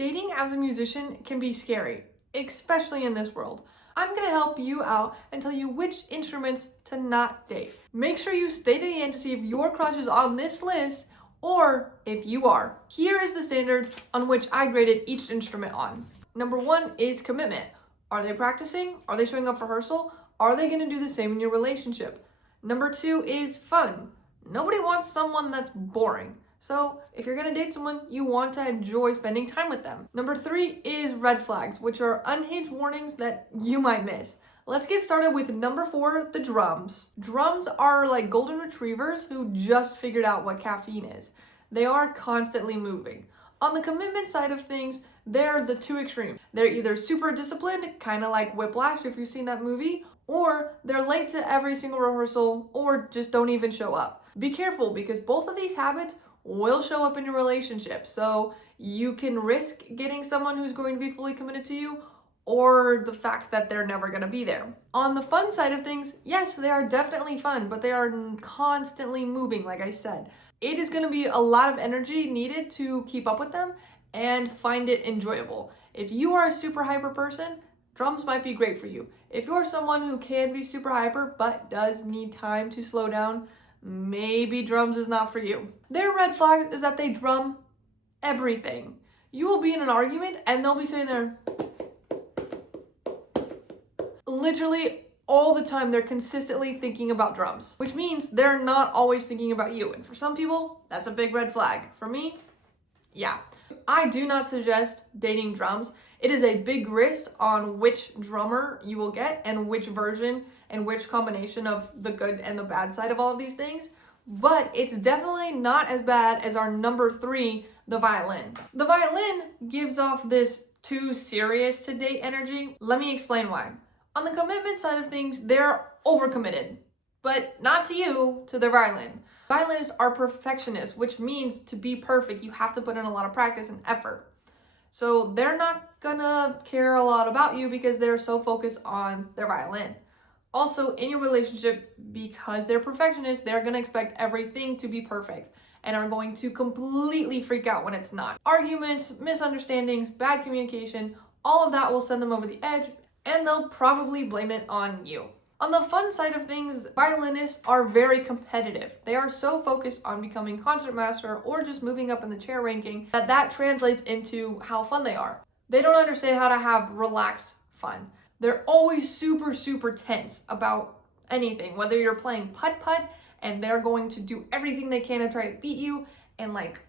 Dating as a musician can be scary, especially in this world. I'm gonna help you out and tell you which instruments to not date. Make sure you stay to the end to see if your crush is on this list or if you are. Here is the standards on which I graded each instrument on. Number 1 is commitment. Are they practicing? Are they showing up for rehearsal? Are they gonna do the same in your relationship? Number 2 is fun. Nobody wants someone that's boring. So if you're gonna date someone, you want to enjoy spending time with them. Number 3 is red flags, which are unhinged warnings that you might miss. Let's get started with number 4, the drums. Drums are like golden retrievers who just figured out what caffeine is. They are constantly moving. On the commitment side of things, they're the two extremes. They're either super disciplined, kind of like Whiplash if you've seen that movie, or they're late to every single rehearsal, or just don't even show up. Be careful because both of these habits will show up in your relationship. So you can risk getting someone who's going to be fully committed to you, or the fact that they're never going to be there. On the fun side of things, yes, they are definitely fun, but they are constantly moving, like I said. It is going to be a lot of energy needed to keep up with them and find it enjoyable. If you are a super hyper person, drums might be great for you. If you're someone who can be super hyper but does need time to slow down, maybe drums is not for you. Their red flag is that they drum everything. You will be in an argument and they'll be sitting there literally all the time. They're consistently thinking about drums, which means they're not always thinking about you. And for some people, that's a big red flag. For me, yeah. I do not suggest dating drums. It is a big risk on which drummer you will get and which version and which combination of the good and the bad side of all of these things. But it's definitely not as bad as our number 3, the violin. The violin gives off this too serious to date energy. Let me explain why. On the commitment side of things, they're overcommitted, but not to you, to their violin. Violinists are perfectionists, which means to be perfect, you have to put in a lot of practice and effort. So they're not gonna care a lot about you because they're so focused on their violin. Also, in your relationship, because they're perfectionists, they're gonna expect everything to be perfect and are going to completely freak out when it's not. Arguments, misunderstandings, bad communication, all of that will send them over the edge and they'll probably blame it on you. On the fun side of things, violinists are very competitive. They are so focused on becoming concertmaster or just moving up in the chair ranking that translates into how fun they are. They don't understand how to have relaxed fun. They're always super, super tense about anything, whether you're playing putt-putt and they're going to do everything they can to try to beat you and like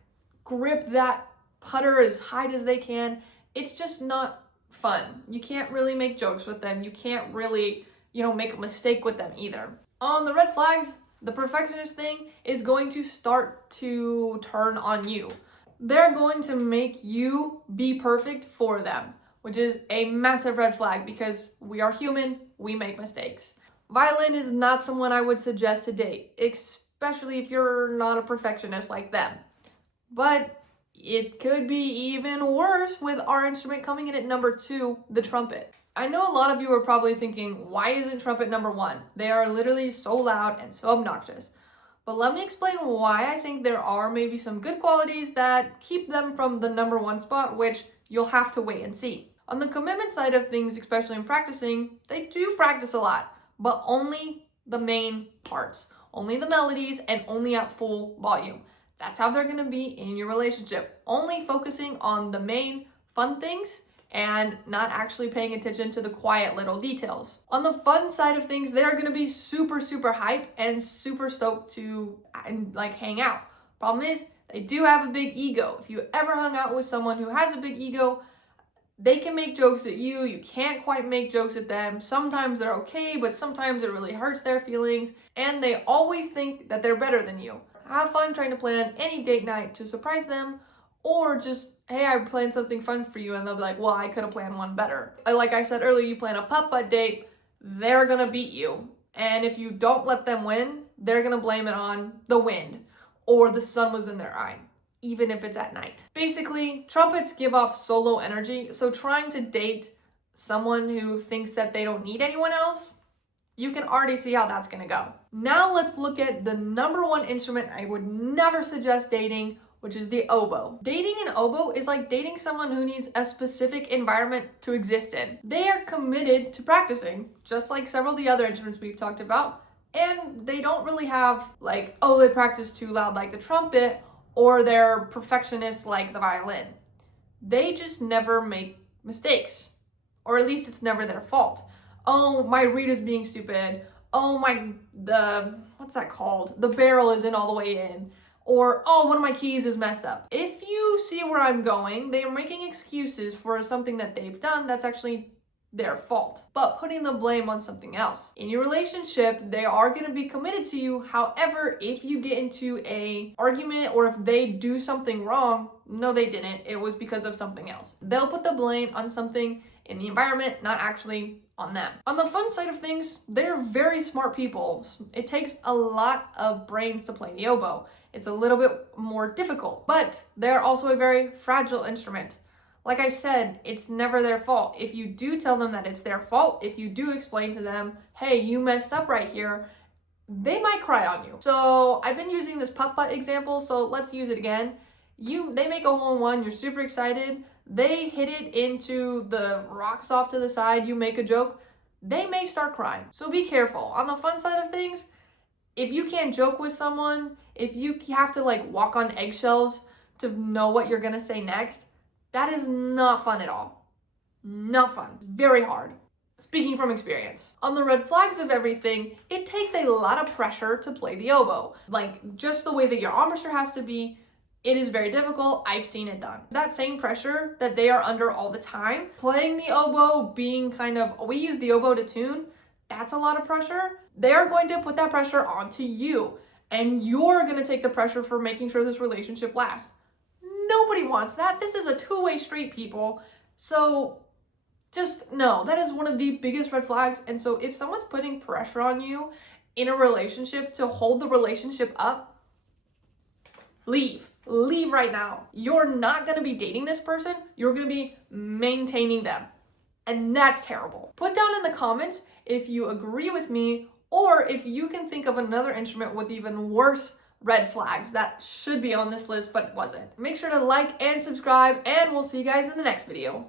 grip that putter as high as they can. It's just not fun. You can't really make jokes with them. You can't really, make a mistake with them either. On the red flags, the perfectionist thing is going to start to turn on you. They're going to make you be perfect for them, which is a massive red flag because we are human, we make mistakes. Violin is not someone I would suggest to date, especially if you're not a perfectionist like them. But it could be even worse with our instrument coming in at number 2, the trumpet. I know a lot of you are probably thinking, why isn't trumpet number 1? They are literally so loud and so obnoxious. But let me explain why I think there are maybe some good qualities that keep them from the number 1 spot, which you'll have to wait and see. On the commitment side of things, especially in practicing, they do practice a lot, but only the main parts, only the melodies and only at full volume. That's how they're gonna be in your relationship, only focusing on the main fun things and not actually paying attention to the quiet little details. On the fun side of things, they're gonna be super, super hype and super stoked to hang out. Problem is, they do have a big ego. If you ever hung out with someone who has a big ego, they can make jokes at you. You can't quite make jokes at them. Sometimes they're okay, but sometimes it really hurts their feelings. And they always think that they're better than you. Have fun trying to plan any date night to surprise them, or just, hey, I planned something fun for you, and they'll be like, well, I could have planned one better. Like I said earlier, you plan a putt-putt date, they're gonna beat you. And if you don't let them win, they're gonna blame it on the wind or the sun was in their eye, even if it's at night. Basically, trumpets give off solo energy, so trying to date someone who thinks that they don't need anyone else, you can already see how that's gonna go. Now let's look at the number 1 instrument I would never suggest dating which is the oboe. Dating an oboe is like dating someone who needs a specific environment to exist in. They are committed to practicing, just like several of the other instruments we've talked about, and they don't really have like, oh, they practice too loud like the trumpet, or they're perfectionists like the violin. They just never make mistakes, or at least it's never their fault. Oh, my reed is being stupid. Oh, what's that called? The barrel isn't all the way in. Or, oh, one of my keys is messed up. If you see where I'm going, they are making excuses for something that they've done that's actually their fault, but putting the blame on something else. In your relationship, they are going to be committed to you. However, if you get into an argument or if they do something wrong, no, they didn't. It was because of something else. They'll put the blame on something in the environment, not actually on them. On the fun side of things, they're very smart people. It takes a lot of brains to play the oboe. It's a little bit more difficult, but they're also a very fragile instrument. Like I said, it's never their fault. If you do tell them that it's their fault, if you do explain to them, hey, you messed up right here, they might cry on you. So I've been using this putt-putt example, so let's use it again. They make a hole-in-one, you're super excited, they hit it into the rocks off to the side, you make a joke, they may start crying. So be careful. On the fun side of things, if you can't joke with someone, if you have to like walk on eggshells to know what you're gonna say next, that is not fun at all. Not fun. Very hard. Speaking from experience. On the red flags of everything, it takes a lot of pressure to play the oboe. Like just the way that your embouchure has to be, it is very difficult. I've seen it done. That same pressure that they are under all the time, playing the oboe, being kind of, we use the oboe to tune, that's a lot of pressure. They are going to put that pressure onto you, and you're going to take the pressure for making sure this relationship lasts. Nobody wants that. This is a two-way street, people. So just no, that is one of the biggest red flags. And so if someone's putting pressure on you in a relationship to hold the relationship up, leave. Leave right now. You're not going to be dating this person. You're going to be maintaining them. And that's terrible. Put down in the comments if you agree with me or if you can think of another instrument with even worse red flags that should be on this list but wasn't. Make sure to like and subscribe, and we'll see you guys in the next video.